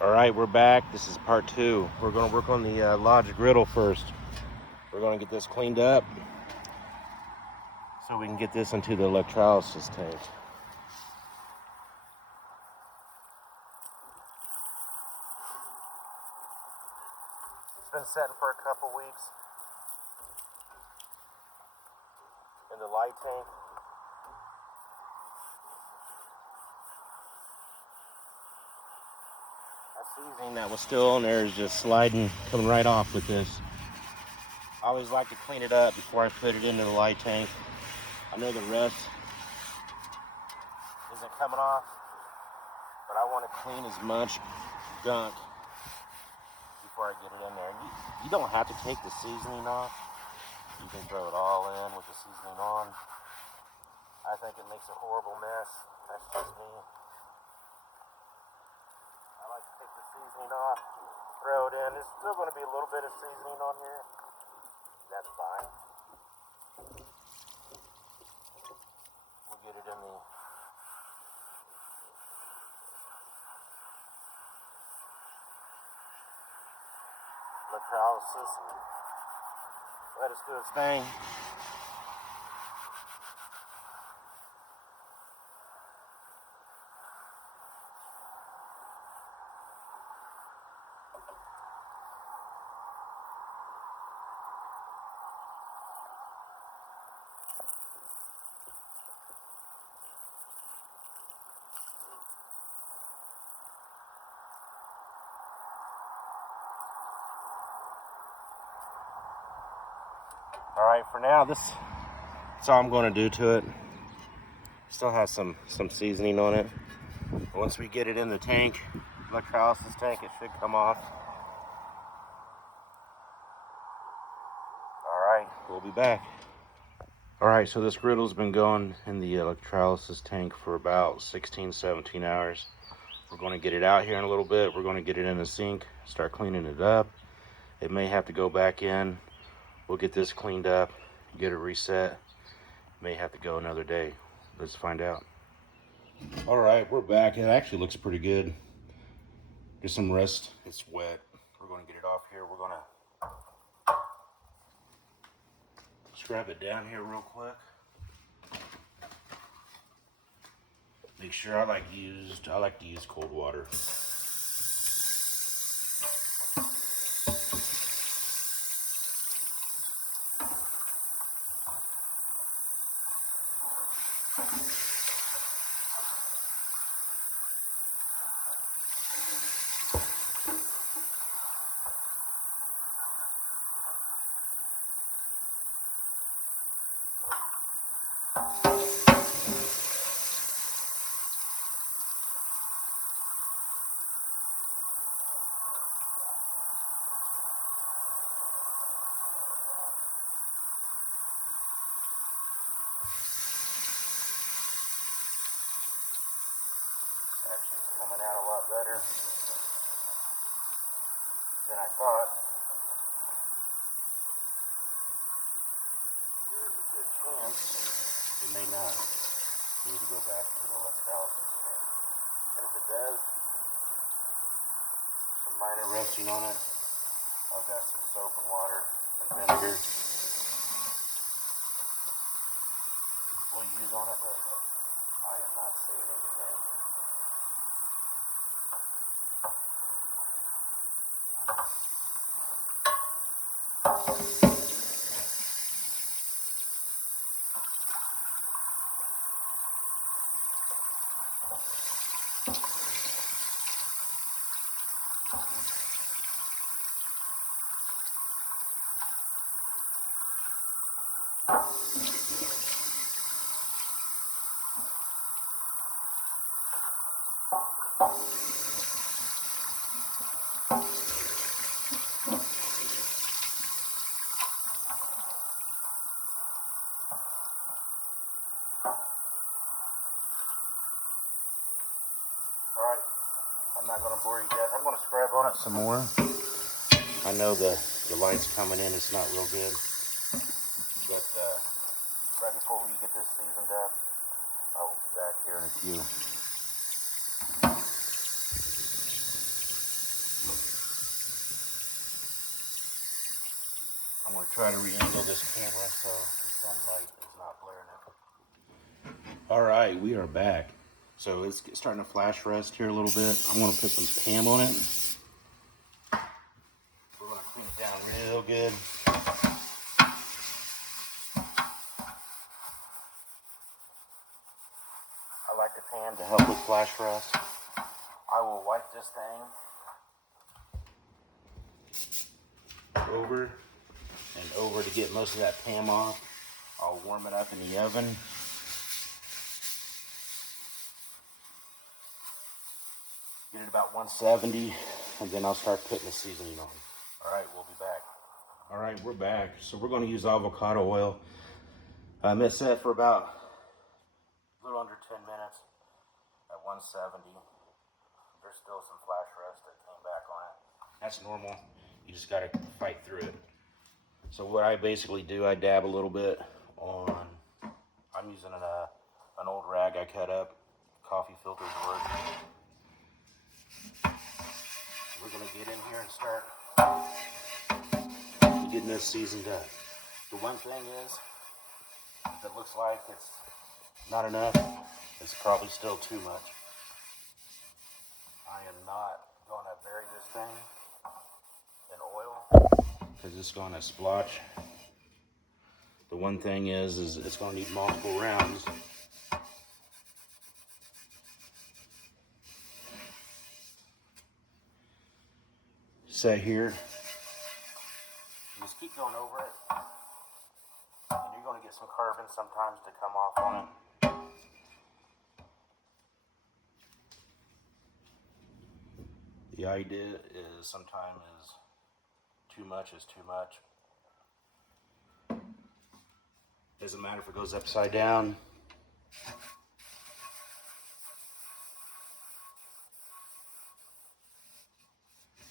All right, we're back. This is part two. We're going to work on the Lodge griddle first. We're going to get this cleaned up so we can get this into the electrolysis tank. It's been setting for a couple weeks in the light tank. Our seasoning that was still on there is just sliding, coming right off with this. I always like to clean it up before I put it into the light tank. I know the rest isn't coming off, but I want to clean as much gunk before I get it in there. You don't have to take the seasoning off. You can throw it all in with the seasoning on. I think it makes a horrible mess. That's just me. I like to take the seasoning off, throw it in. There's still going to be a little bit of seasoning on here. That's fine. We'll get it in the electrolysis and let us do its thing. All right, for now, that's all I'm going to do to it. Still has some seasoning on it. Once we get it in the tank, electrolysis tank, it should come off. All right, we'll be back. All right, so this griddle's been going in the electrolysis tank for about 16, 17 hours. We're going to get it out here in a little bit. We're going to get it in the sink, start cleaning it up. It may have to go back in. We'll get this cleaned up, get it reset. May have to go another day. Let's find out. All right, we're back. It actually looks pretty good. Just some rust. It's wet. We're going to get it off here. We're going to scrub it down here real quick. Make sure I like to use cold water. Action's coming out a lot better than I thought. There's a good chance it may not need to go back into the electrolysis tank. And if it does, some minor rusting on it. I've got some soap and water and vinegar we'll use on it, but I am not seeing anything. Alright, I'm not going to bore you guys. I'm going to scrub on it some more. I know the light's coming in, it's not real good. But right before we get this seasoned up, I will be back here in a few. I'm going to try to re-angle this camera so the sunlight is not blaring it. All right, we are back. So it's starting to flash rust here a little bit. I'm going to put some Pam on it. We're going to clean it down real good. I like the Pam to help with flash rust. I will wipe this thing over and over to get most of that Pam off. I'll warm it up in the oven. Get it about 170, and then I'll start putting the seasoning on. All right, we'll be back. All right, we're back. So we're going to use avocado oil. It's set for about a little under 10 minutes at 170. There's still some flash rust that came back on it. That's normal. You just got to fight through it. So what I basically do, I dab a little bit on, I'm using an old rag I cut up, coffee filters work. We're gonna get in here and start getting this seasoned up. The one thing is, if it looks like it's not enough, it's probably still too much. I am not gonna bury this thing in oil because it's gonna splotch. The one thing is it's gonna need multiple rounds. Set here. Just keep going over it. And you're gonna get some carbon sometimes to come off on it. The idea is sometimes too much is too much. Doesn't matter if it goes upside down.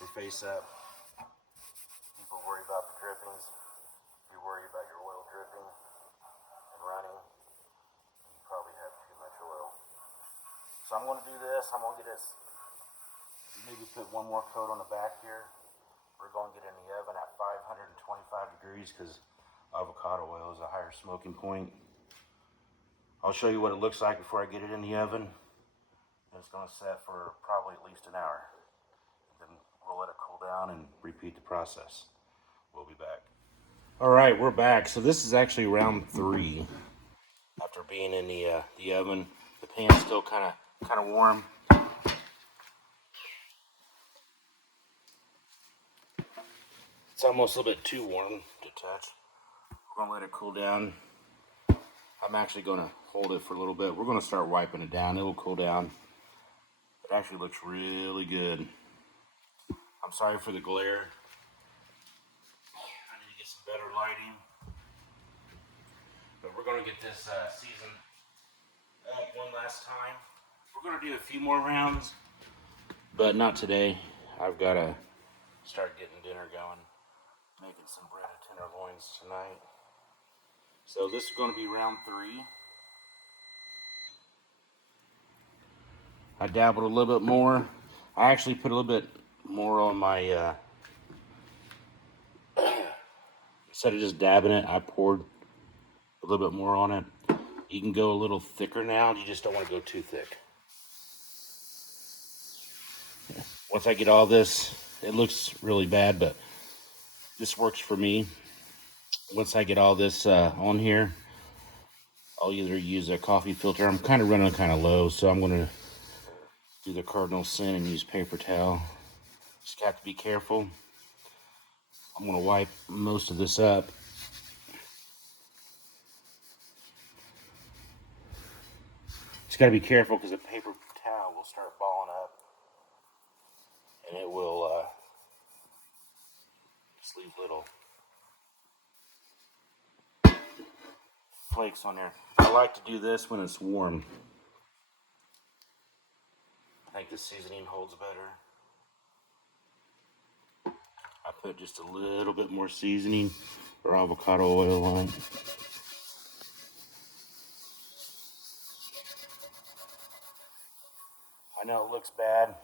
Or face up. People worry about the drippings. You worry about your oil dripping and running. You probably have too much oil. So I'm going to do this. I'm going to get this. Maybe put one more coat on the back here. We're going to get in the oven at 525 degrees because avocado oil is a higher smoking point. I'll show you what it looks like before I get it in the oven. It's going to set for probably at least an hour. Then we'll let it cool down and repeat the process. We'll be back. All right, we're back. So this is actually round 3 after being in the oven. The pan's still kind of warm. It's almost a little bit too warm to touch. We're gonna let it cool down. I'm actually gonna hold it for a little bit. We're gonna start wiping it down. It'll cool down. It actually looks really good. I'm sorry for the glare. I need to get some better lighting. But we're gonna get this seasoned up one last time. We're gonna do a few more rounds, but not today. I've gotta start getting dinner going. Making some breaded tenderloins tonight. So this is going to be round 3. I dabbled a little bit more. I actually put a little bit more on my, instead of just dabbing it, I poured a little bit more on it. You can go a little thicker now. You just don't want to go too thick. Once I get all this, it looks really bad, but this works for me. Once I get all this on here, I'll either use a coffee filter. I'm kind of running kind of low, so I'm going to do the cardinal sin and use paper towel. Just have to be careful. I'm going to wipe most of this up. Just got to be careful because the paper towel will start balling up. And it will just leave little flakes on there. I like to do this when it's warm. I think the seasoning holds better. I put just a little bit more seasoning or avocado oil on it. I know it looks bad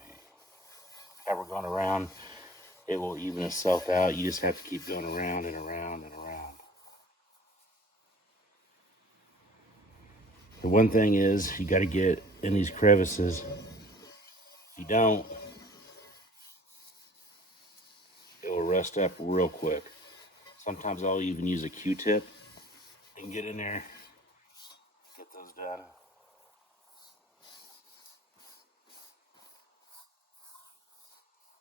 that we're going around. it will even itself out. You just have to keep going around and around and around. The one thing is, you got to get in these crevices. If you don't, it will rust up real quick. Sometimes I'll even use a Q-tip and get in there, get those done.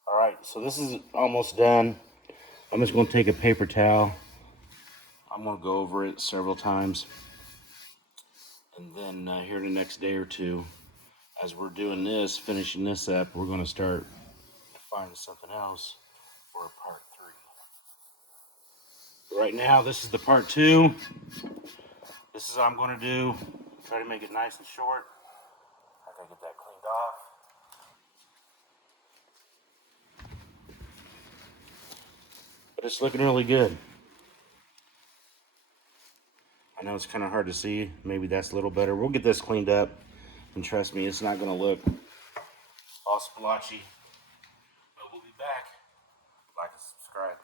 All right, so this is almost done. I'm just going to take a paper towel. I'm going to go over it several times. And then here in the next day or two, as we're doing this, finishing this up, we're going to start finding something else for a part 3. Right now, this is the part 2. This is what I'm going to do. Try to make it nice and short. I gotta get that cleaned off. But it's looking really good. I know it's kind of hard to see. Maybe that's a little better. We'll get this cleaned up. And trust me, it's not going to look all splotchy. But we'll be back. Like and subscribe.